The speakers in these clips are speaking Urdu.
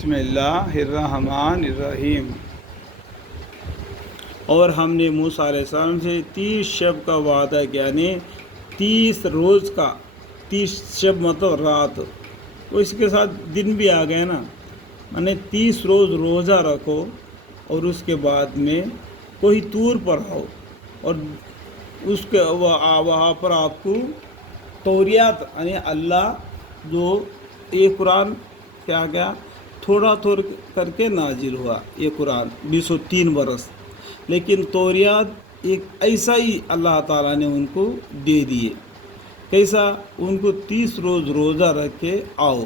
بسم اللہ الرحمن الرحیم۔ اور ہم نے موسیٰ علیہ السلام سے 30 شب کا وعدہ کیا، یعنی 30 روز کا، 30 شب مطلب رات، وہ اس کے ساتھ دن بھی آ گئے نا، یعنی 30 روز روزہ رکھو اور اس کے بعد میں کوئی طور پر آؤ اور اس کے وہاں پر آپ کو توریات، یعنی اللہ جو یہ قرآن کیا تھوڑا تھوڑا کر کے نازل ہوا یہ قرآن 203 برس، لیکن توریات ایک ایسا ہی اللہ تعالیٰ نے ان کو دے دیے۔ کیسا؟ ان کو 30 روز روزہ رکھ کے آؤ۔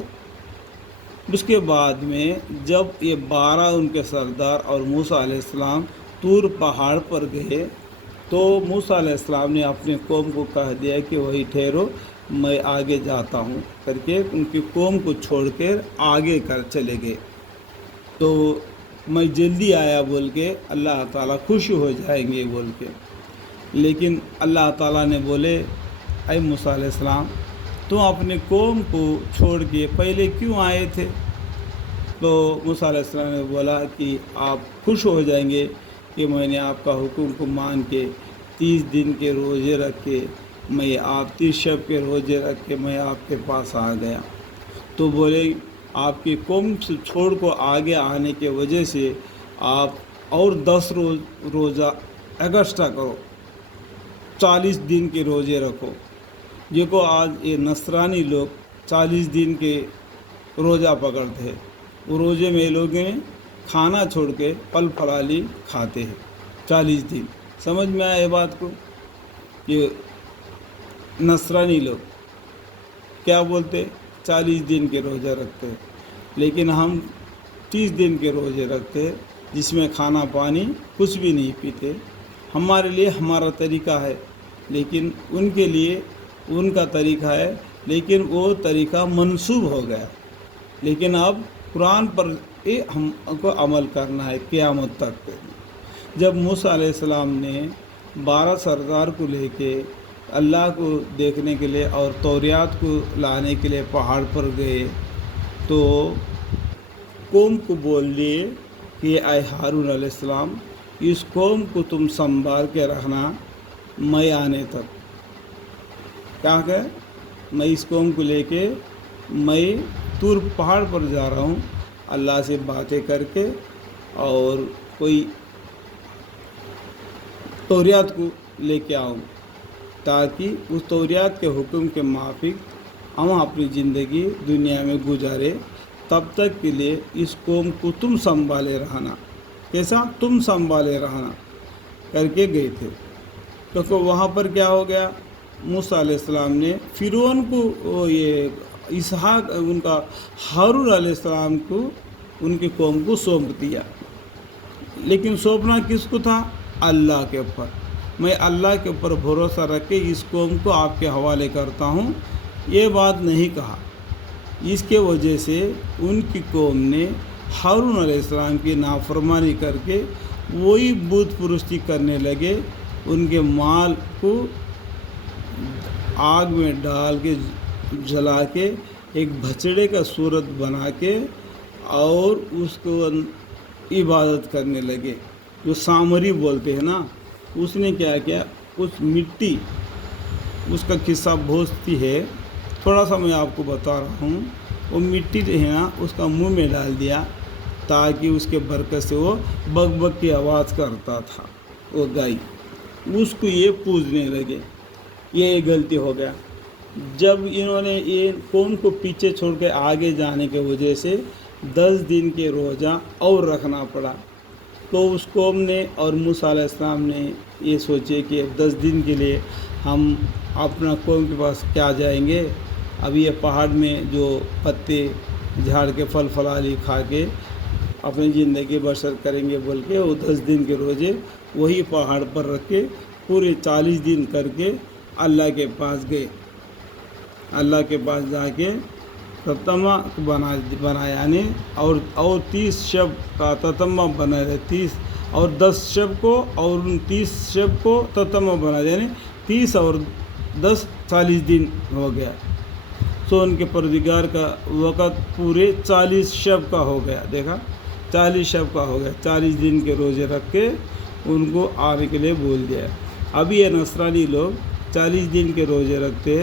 اس کے بعد میں جب یہ 12 ان کے سردار اور موسیٰ علیہ السلام طور پہاڑ پر گئے تو موسیٰ علیہ السلام نے اپنے قوم کو کہہ دیا کہ وہی ٹھہرو، میں آگے جاتا ہوں کر کے ان کی قوم کو چھوڑ کر آگے چلے گئے۔ تو میں جلدی آیا بول کے اللہ تعالیٰ خوش ہو جائیں گے بول کے، لیکن اللہ تعالیٰ نے بولے اے موسیٰ علیہ السلام تم اپنے قوم کو چھوڑ کے پہلے کیوں آئے تھے؟ تو موسیٰ علیہ السلام نے بولا کہ آپ خوش ہو جائیں گے کہ میں نے آپ کا حکم کو مان کے 30 دن کے روزے رکھ کے میں آپ 30 شب کے روزے رکھ کے میں آپ کے پاس آ گیا۔ تو بولے آپ کی قوم سے چھوڑ کو آگے آنے کے وجہ سے آپ اور 10 روزہ ایکسٹرا کرو، 40 دن کے روزے رکھو۔ دیکھو آج یہ نصرانی لوگ 40 دن کے روزہ پکڑتے ہیں، وہ روزے میں لوگ کھانا چھوڑ کے پھل پھلالی کھاتے ہیں 40 دن۔ سمجھ میں آیا یہ بات کو؟ یہ نصرانی لوگ کیا بولتے؟ 40 دن کے روزہ رکھتے ہیں، لیکن ہم 30 دن کے روزے رکھتے جس میں کھانا پانی کچھ بھی نہیں پیتے۔ ہمارے لیے ہمارا طریقہ ہے، لیکن ان کے لیے ان کا طریقہ ہے، لیکن وہ طریقہ منسوخ ہو گیا۔ لیکن اب قرآن پر ہم کو عمل کرنا ہے قیامت تک۔ جب موسیٰ علیہ السلام نے 12 سردار کو لے کے اللہ کو دیکھنے کے لیے اور توریات کو لانے کے لیے پہاڑ پر گئے تو قوم کو بول دیے کہ اے ہارون علیہ السلام اس قوم کو تم سنبھال کے رکھنا میں آنے تک۔ کیا کہ میں اس قوم کو لے کے میں طور پہاڑ پر جا رہا ہوں اللہ سے باتیں کر کے، اور کوئی توریات کو لے کے آؤں تاکہ اس توریات کے حکم کے موافق ہم اپنی زندگی دنیا میں گزارے۔ تب تک کے لیے اس قوم کو تم سنبھالے رہنا۔ کیسا؟ تم سنبھالے رہنا کر کے گئے تھے۔ کیونکہ وہاں پر کیا ہو گیا، موسیٰ علیہ السلام نے فرعون کو یہ اسحاق ان کا ہارون علیہ السلام کو ان کی قوم کو سونپ دیا، لیکن سونپنا کس کو تھا؟ اللہ کے اوپر۔ میں اللہ کے اوپر بھروسہ رکھ کے اس قوم کو آپ کے حوالے کرتا ہوں، یہ بات نہیں کہا۔ اس کے وجہ سے ان کی قوم نے ہارون علیہ السلام کی نافرمانی کر کے وہی بت پرستی کرنے لگے، ان کے مال کو آگ میں ڈال کے جلا کے ایک بھچڑے کا صورت بنا کے اور اس کو عبادت کرنے لگے، جو سامری بولتے ہیں نا۔ اس نے کیا کیا، اس مٹی، اس کا قصہ بہت ہی ہے، تھوڑا سا میں آپ کو بتا رہا ہوں۔ وہ مٹی جو ہے نا اس کا منہ میں ڈال دیا تاکہ اس کے برکت سے وہ بگ بگ کی آواز کرتا تھا وہ گائے، اس کو یہ پوجنے لگے۔ یہ غلطی ہو گیا۔ جب انہوں نے یہ قوم کو پیچھے چھوڑ کے آگے جانے کی وجہ سے 10 دن کے روزہ اور رکھنا پڑا، تو اس قوم نے اور موسیٰ علیہ السلام نے یہ سوچے کہ 10 دن کے لیے ہم اپنا قوم کے پاس کیا جائیں گے، اب یہ پہاڑ میں جو پتے جھاڑ کے پھل پھلالی کھا کے اپنی زندگی بسر کریں گے بول کے وہ 10 دن کے روزے وہی پہاڑ پر رکھ کے پورے 40 دن کر کے اللہ کے پاس گئے۔ اللہ کے پاس جا کے تتمہ بنایا، یعنی اور 30 شب کا تتمہ بنایا، 30 اور 10 شب کو اور 30 شب کو تتمہ بنا، یعنی 30 اور 10 40 دن ہو گیا۔ سو ان کے پروردگار کا وقت پورے 40 شب کا ہو گیا. دیکھا 40 شب کا ہو گیا، 40 دن کے روزے رکھ کے ان کو آنے کے لیے بول دیا. اب یہ نصرانی لوگ 40 دن کے روزے رکھتے،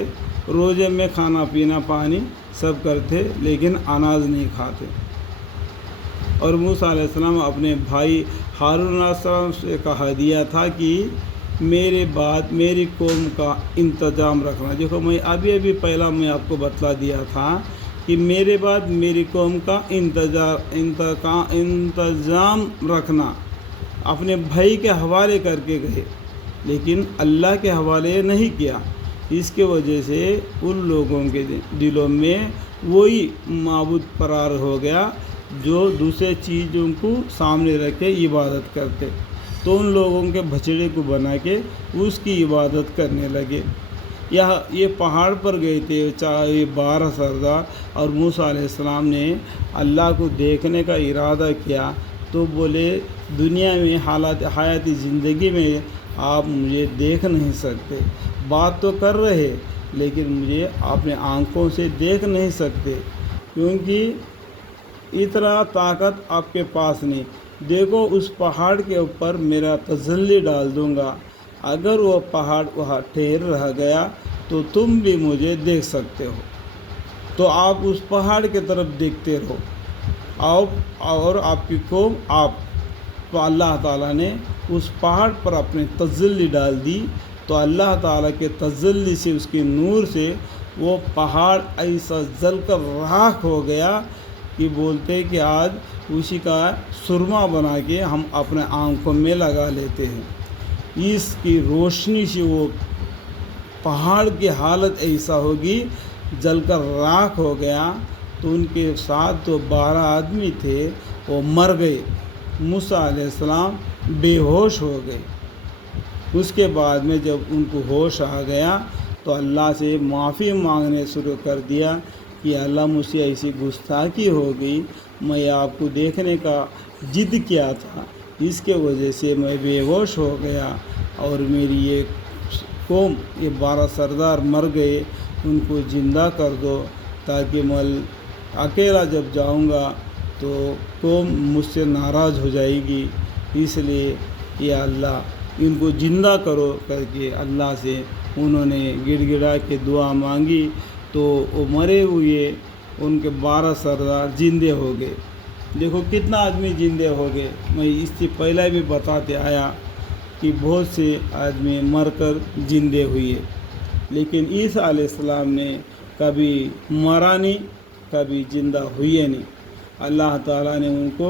روزے میں کھانا پینا پانی سب کرتے لیکن اناج نہیں کھاتے. اور موسیٰ علیہ السلام اپنے بھائی ہارون علیہ السلام سے کہا دیا تھا کہ میرے بعد میری قوم کا انتظام رکھنا. دیکھو میں ابھی پہلا میں آپ کو بتلا دیا تھا کہ میرے بعد میری قوم کا انتظام رکھنا. اپنے بھائی کے حوالے کر کے گئے لیکن اللہ کے حوالے نہیں کیا. اس کے وجہ سے ان لوگوں کے دلوں میں وہی معبود قرار ہو گیا جو دوسرے چیزوں کو سامنے رکھ کے عبادت کرتے. تو ان لوگوں کے بچڑے کو بنا کے اس کی عبادت کرنے لگے. یہ پہاڑ پر گئے تھے 12 سردار، اور موسیٰ علیہ السلام نے اللہ کو دیکھنے کا ارادہ کیا تو بولے دنیا میں حیاتی زندگی میں آپ مجھے دیکھ نہیں سکتے، بات تو کر رہے لیکن مجھے اپنے آنکھوں سے دیکھ نہیں سکتے کیونکہ اتنا طاقت آپ کے پاس نہیں. دیکھو اس پہاڑ کے اوپر میرا تجلی ڈال دوں گا، اگر وہ پہاڑ وہاں ٹھہر رہ گیا تو تم بھی مجھے دیکھ سکتے ہو. تو آپ اس پہاڑ کی طرف دیکھتے رہو اور آپ کی قوم تو اللہ تعالیٰ نے اس پہاڑ پر اپنی تجلی ڈال دی. تو اللہ تعالیٰ کے تجلی سے اس کے نور سے وہ پہاڑ ایسا جل کر راکھ ہو گیا کہ بولتے کہ آج اسی کا سرما بنا کے ہم اپنے آنکھوں میں لگا لیتے ہیں. اس کی روشنی سے وہ پہاڑ کی حالت ایسا ہوگی جل کر راکھ ہو گیا. تو ان کے ساتھ جو 12 آدمی تھے وہ مر گئے. موسیٰ علیہ السلام بے ہوش ہو گئے. اس کے بعد میں جب ان کو ہوش آ گیا تو اللہ سے معافی مانگنے شروع کر دیا کہ اللہ مجھ سے ایسی گستاخی ہو گئی، میں آپ کو دیکھنے کا ضد کیا تھا، اس کے وجہ سے میں بے ہوش ہو گیا اور میری یہ قوم یہ 12 سردار مر گئے، ان کو زندہ کر دو تاکہ میں اکیلا جب جاؤں گا تو قوم مجھ سے ناراض ہو جائے گی. اس لیے یا اللہ ان کو زندہ کرو کر کے اللہ سے انہوں نے گڑ گڑا کے دعا مانگی. تو وہ مرے ہوئے ان کے 12 سردار زندے ہو گئے. دیکھو کتنا آدمی زندے ہو گئے. میں اس سے پہلے بھی بتاتے آیا کہ بہت سے آدمی مر کر زندے ہوئے لیکن عیسیٰ علیہ السلام نے کبھی مرا نہیں، کبھی زندہ ہوئے نہیں. اللہ تعالیٰ نے ان کو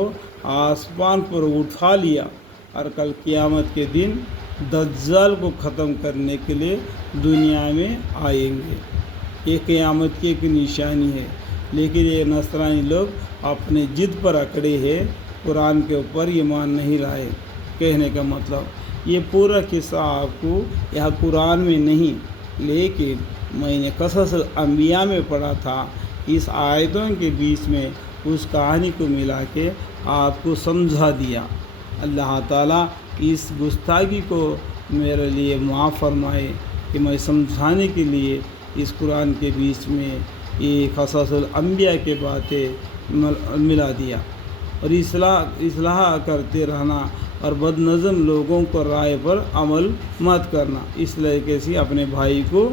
آسمان پر اٹھا لیا اور کل قیامت کے دن دجال کو ختم کرنے کے لیے دنیا میں آئیں گے. یہ قیامت کی ایک نشانی ہے. لیکن یہ نصرانی لوگ اپنے ضد پر اکڑے ہیں، قرآن کے اوپر ایمان نہیں لائے. کہنے کا مطلب یہ پورا قصہ آپ کو یہاں قرآن میں نہیں لیکن میں نے قصص الانبیاء میں پڑھا تھا. اس آیتوں کے بیچ میں اس کہانی کو ملا کے آپ کو سمجھا دیا. اللہ تعالیٰ اس گستاخی کو میرے لیے معاف فرمائے کہ میں سمجھانے کے لیے اس قرآن کے بیچ میں یہ قصص الانبیاء کے باتیں ملا دیا. اور اصلاح کرتے رہنا اور بد نظم لوگوں کو رائے پر عمل مت کرنا. اس طریقے سے اپنے بھائی کو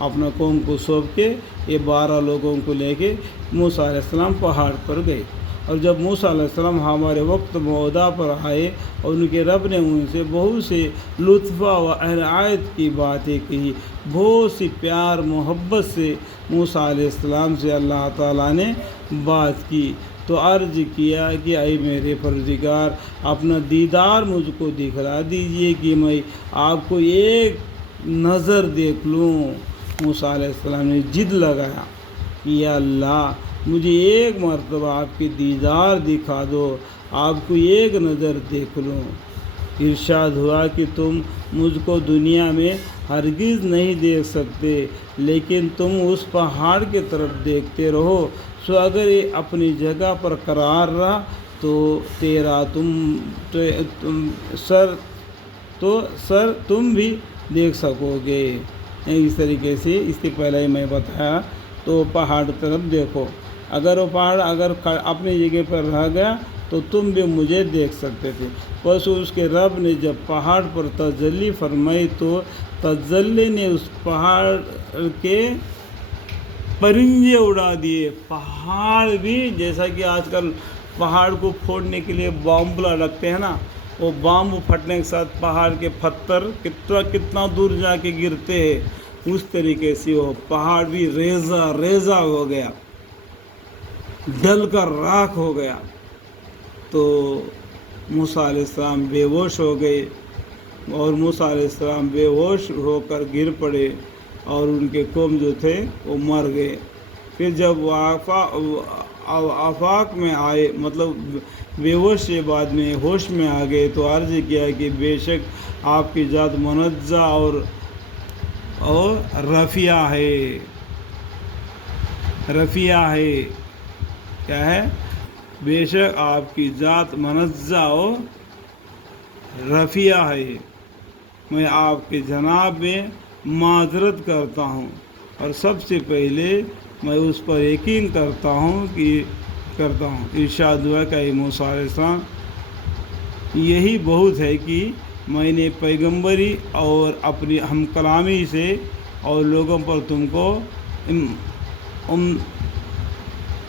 اپنا قوم کو سونپ کے یہ 12 لوگوں کو لے کے موسیٰ علیہ السلام پہاڑ پر گئے. اور جب موسیٰ علیہ السلام ہمارے وقت موعودہ پر آئے اور ان کے رب نے ان سے بہت سے لطفہ و عنایت کی باتیں کہی، بہت سی پیار محبت سے موسیٰ علیہ السلام سے اللہ تعالیٰ نے بات کی. تو عرض کیا کہ اے میرے پروردگار اپنا دیدار مجھ کو دکھلا دیجئے کہ میں آپ کو ایک نظر دیکھ لوں. موسیٰ علیہ السلام نے ضد لگایا کہ یا اللہ مجھے ایک مرتبہ آپ کی دیدار دکھا دو، آپ کو ایک نظر دیکھ لوں. ارشاد ہوا کہ تم مجھ کو دنیا میں ہرگز نہیں دیکھ سکتے لیکن تم اس پہاڑ کی طرف دیکھتے رہو. سو اگر یہ اپنی جگہ پر قرار رہا تو تیرا سر تم بھی دیکھ سکو گے. اس طریقے سے اس کے پہلے ہی میں بتایا تو پہاڑ طرف دیکھو، اگر وہ پہاڑ اگر اپنی جگہ پر رہ گیا تو تم بھی مجھے دیکھ سکتے تھے۔ بس اس کے رب نے جب پہاڑ پر تجلی فرمائی تو تجلی نے اس پہاڑ کے پرندے اڑا دیے۔ پہاڑ بھی جیسا کہ آج کل پہاڑ کو پھوڑنے کے لیے بام لگتے ہیں نا، وہ بام پھٹنے کے ساتھ پہاڑ کے پتھر کتنا دور جا کے گرتے ہیں، اس طریقے سے وہ پہاڑ بھی ریزہ ہو گیا، ڈل کر راکھ ہو گیا۔ تو موسیٰ علیہ السلام بے ہوش ہو گئے، اور موسیٰ علیہ السلام بے ہوش ہو کر گر پڑے، اور ان کے قوم جو تھے وہ مر گئے۔ پھر جب وہ آفاق میں آئے، مطلب بے ہوش کے بعد میں ہوش میں آ گئے، تو عرض کیا کہ بے شک آپ کی ذات منزہ اور رفیع ہے، کیا ہے؟ بے شک آپ کی ذات منزہ و رفیع ہے، میں آپ کے جناب میں معذرت کرتا ہوں، اور سب سے پہلے میں اس پر یقین کرتا ہوں۔ ارشاد ہوا کہ موسیٰ علیہ السلام یہی بہت ہے کہ میں نے پیغمبری اور اپنی ہم کلامی سے اور لوگوں پر تم کو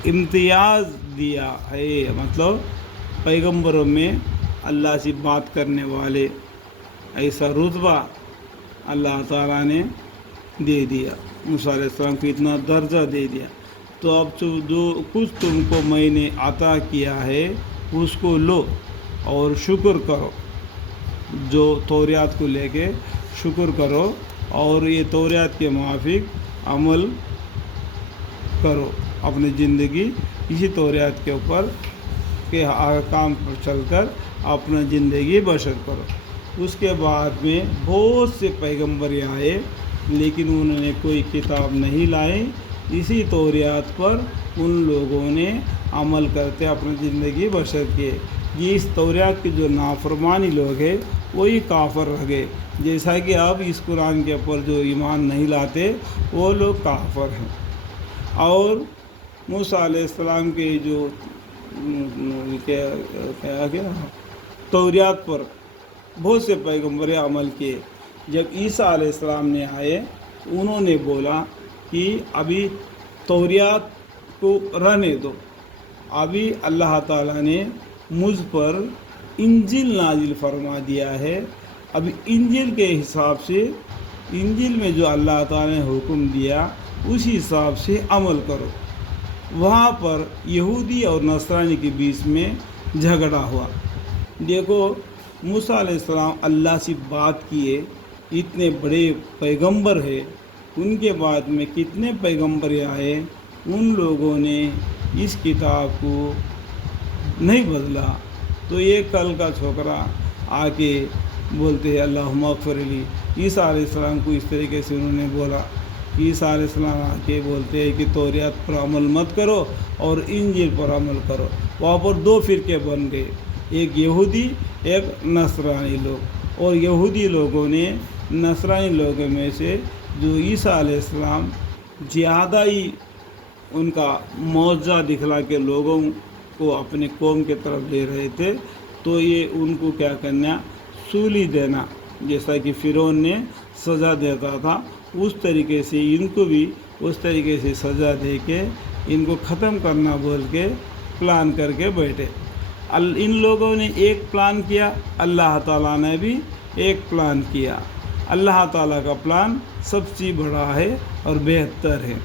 امتیاز دیا ہے، مطلب پیغمبروں میں اللہ سے بات کرنے والے ایسا رتبہ اللہ تعالیٰ نے دے دیا، موسیٰ علیہ السلام کو اتنا درجہ دے دیا۔ تو اب جو کچھ تم کو میں نے عطا کیا ہے اس کو لو اور شکر کرو، جو توریات کو لے کے شکر کرو، اور یہ توریات کے موافق عمل کرو، اپنی زندگی اسی توریات کے اوپر کے احکام پر چل کر اپنا زندگی بسر کرو۔ اس کے بعد میں بہت سے پیغمبر آئے، لیکن انہوں نے کوئی کتاب نہیں لائے، اسی توریات پر ان لوگوں نے عمل کرتے اپنی زندگی بسر کیے۔ یہ اس توریات کے جو نافرمانی لوگ ہیں وہی کافر رہ گئے، جیسا کہ اب اس قرآن کے اوپر جو ایمان نہیں لاتے وہ لوگ کافر ہیں۔ اور موسیٰ علیہ السلام کے جو توریات پر بہت سے پیغمبر عمل کیے۔ جب عیسیٰ علیہ السلام نے آئے، انہوں نے بولا کہ ابھی توریات کو رہنے دو، ابھی اللہ تعالیٰ نے مجھ پر انجیل نازل فرما دیا ہے، ابھی انجیل کے حساب سے، انجیل میں جو اللہ تعالیٰ نے حکم دیا اسی حساب سے عمل کرو۔ وہاں پر یہودی اور نصرانی کے بیچ میں جھگڑا ہوا۔ دیکھو موسیٰ علیہ السلام اللہ سے بات کیے، اتنے بڑے پیغمبر ہیں، ان کے بعد میں کتنے پیغمبر آئے، ان لوگوں نے اس کتاب کو نہیں بدلا۔ تو یہ کل کا چھوکرا آ کے بولتے ہیں اللہم اغفر لی، عیسیٰ علیہ السلام کو اس طریقے سے انہوں نے بولا۔ عیسیٰ علیہ السلام آ کے بولتے ہیں کہ توریات پر عمل مت کرو اور انجیل پر عمل کرو۔ وہاں پر دو فرقے بن گئے، ایک یہودی ایک نصرانی لوگ، اور یہودی لوگوں نے نصرانی لوگوں میں سے جو عیسیٰ علیہ السلام زیادہ ہی ان کا معجزہ دکھلا کے لوگوں کو اپنے قوم کے طرف لے رہے تھے، تو یہ ان کو کیا کرنا، سولی دینا، جیسا کہ فرعون نے سزا دیتا تھا اس طریقے سے ان کو بھی اس طریقے سے سزا دے کے ان کو ختم کرنا بول کے پلان کر کے بیٹھے۔ ان لوگوں نے ایک پلان کیا، اللہ تعالیٰ نے بھی ایک پلان کیا۔ اللہ تعالیٰ کا پلان سب سے بڑا ہے اور بہتر ہے،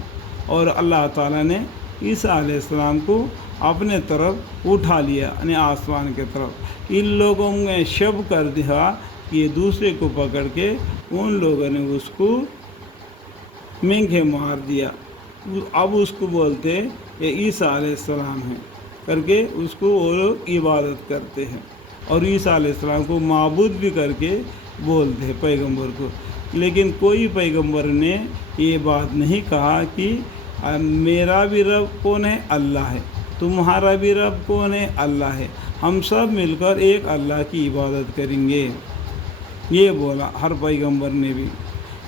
اور اللہ تعالیٰ نے عیسیٰ علیہ السلام کو اپنے طرف اٹھا لیا، یعنی آسمان کے طرف۔ ان لوگوں نے شب کر دیا کہ دوسرے کو پکڑ کے ان لوگوں نے اس کو مینگے مار دیا۔ اب اس کو بولتے یہ عیسیٰ علیہ السلام ہیں کر کے اس کو وہ لوگ عبادت کرتے ہیں، اور عیسیٰ علیہ السلام کو معبود بھی کر کے بولتے ہیں پیغمبر کو۔ لیکن کوئی پیغمبر نے یہ بات نہیں کہا کہ میرا بھی رب کون ہے؟ اللہ ہے، تمہارا بھی رب کون ہے؟ اللہ ہے، ہم سب مل کر ایک اللہ کی عبادت کریں گے، یہ بولا ہر پیغمبر نے بھی۔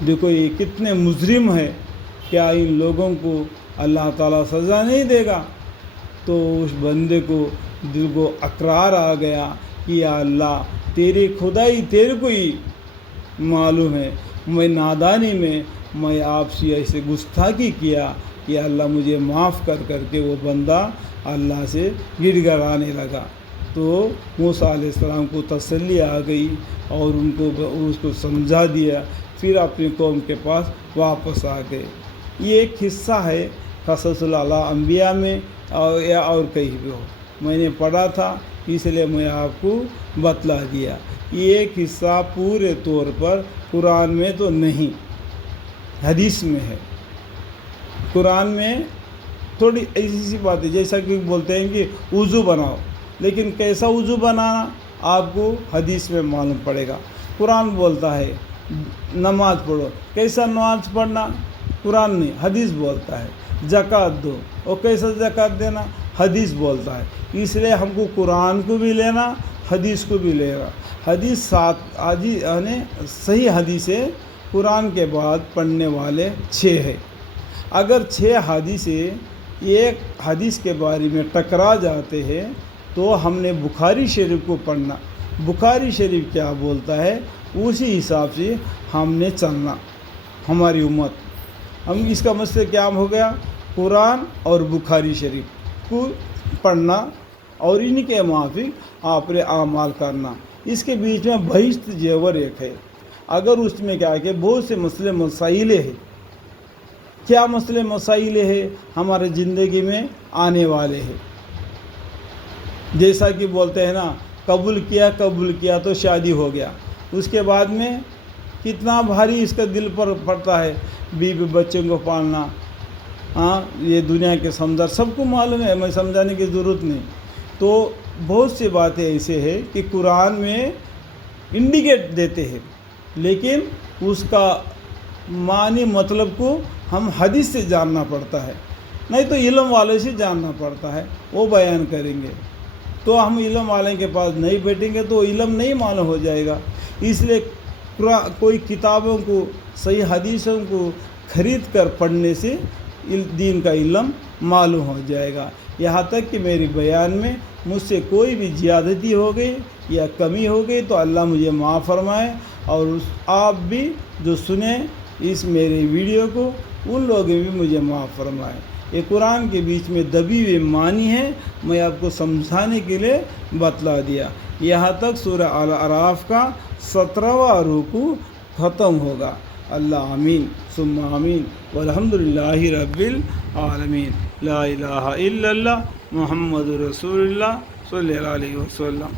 دیکھو یہ کتنے مجرم ہے، کیا ان لوگوں کو اللہ تعالیٰ سزا نہیں دے گا؟ تو اس بندے کو دل کو اقرار آ گیا کہ یا اللہ تیری خدائی تیرے کو ہی معلوم ہے، میں نادانی میں آپ سے ایسے گستاخی کیا کہ اللہ مجھے معاف کر کے وہ بندہ اللہ سے گڑ گڑانے لگا۔ تو موسیٰ علیہ السلام کو تسلی آ گئی اور اس کو سمجھا دیا، پھر اپنی قوم کے پاس واپس آ گئے۔ یہ ایک حصہ ہے قصص الانبیاء میں اور کہیں بھی ہو، میں نے پڑھا تھا اس لیے میں آپ کو بتلا دیا۔ یہ ایک حصہ پورے طور پر قرآن میں تو نہیں، حدیث میں ہے۔ قرآن میں تھوڑی ایسی سی بات ہے، جیسا کہ بولتے ہیں کہ وضو بناؤ، لیکن کیسا وضو بنانا آپ کو حدیث میں معلوم پڑے گا۔ قرآن بولتا ہے نماز پڑھو، کیسا نماز پڑھنا قرآن نہیں، حدیث بولتا ہے۔ زکوٰۃ دو، اور کیسا زکوٰۃ دینا حدیث بولتا ہے۔ اس لیے ہم کو قرآن کو بھی لینا، حدیث کو بھی لینا۔ حدیث یعنی صحیح حدیثیں قرآن کے بعد پڑھنے والے 6 ہیں۔ اگر 6 حدیثیں ایک حدیث کے بارے میں ٹکرا جاتے ہیں تو ہم نے بخاری شریف کو پڑھنا، بخاری شریف کیا بولتا ہے اسی حساب سے ہم نے چلنا۔ ہماری امت، ہم اس کا مطلب کیا ہو گیا؟ قرآن اور بخاری شریف کو پڑھنا اور ان کے موافق اپنے اعمال کرنا۔ اس کے بیچ میں بہشت جیور ایک ہے، اگر اس میں کیا کہ بہت سے مسئلے مسائل ہیں۔ کیا مسئلے مسائل ہے ہمارے زندگی میں آنے والے ہیں، جیسا کہ بولتے ہیں نا قبول کیا تو شادی ہو گیا، اس کے بعد میں کتنا بھاری اس کا دل پر پڑتا ہے، بیوی بچوں کو پالنا۔ یہ دنیا کے سمندر سب کو معلوم ہے، میں سمجھانے کی ضرورت نہیں۔ تو بہت سی باتیں ایسے ہیں کہ قرآن میں انڈیکیٹ دیتے ہیں، لیکن اس کا معنی مطلب کو ہم حدیث سے جاننا پڑتا ہے، نہیں تو علم والے سے جاننا پڑتا ہے، وہ بیان کریں گے۔ تو ہم علم والے کے پاس نہیں بیٹھیں گے تو علم نہیں معلوم ہو جائے گا۔ اس لیے کوئی کتابوں کو، صحیح حدیثوں کو خرید کر پڑھنے سے دین کا علم معلوم ہو جائے گا۔ یہاں تک کہ میری بیان میں مجھ سے کوئی بھی زیادتی ہو گئی یا کمی ہو گئی تو اللہ مجھے معاف فرمائے، اور آپ بھی جو سنیں اس میرے ویڈیو کو ان لوگوں بھی مجھے معاف فرمائے۔ یہ قرآن کے بیچ میں دبی ہوئی معنی ہے، میں آپ کو سمجھانے کے لیے بتلا دیا۔ یہاں تک سورہ الاعراف کا 17واں رکوع ختم ہوگا۔ اللہ آمین ثم آمین والحمدللہ رب العالمین۔ لا الہ الا اللہ محمد رسول اللہ صلی اللہ علیہ وسلم۔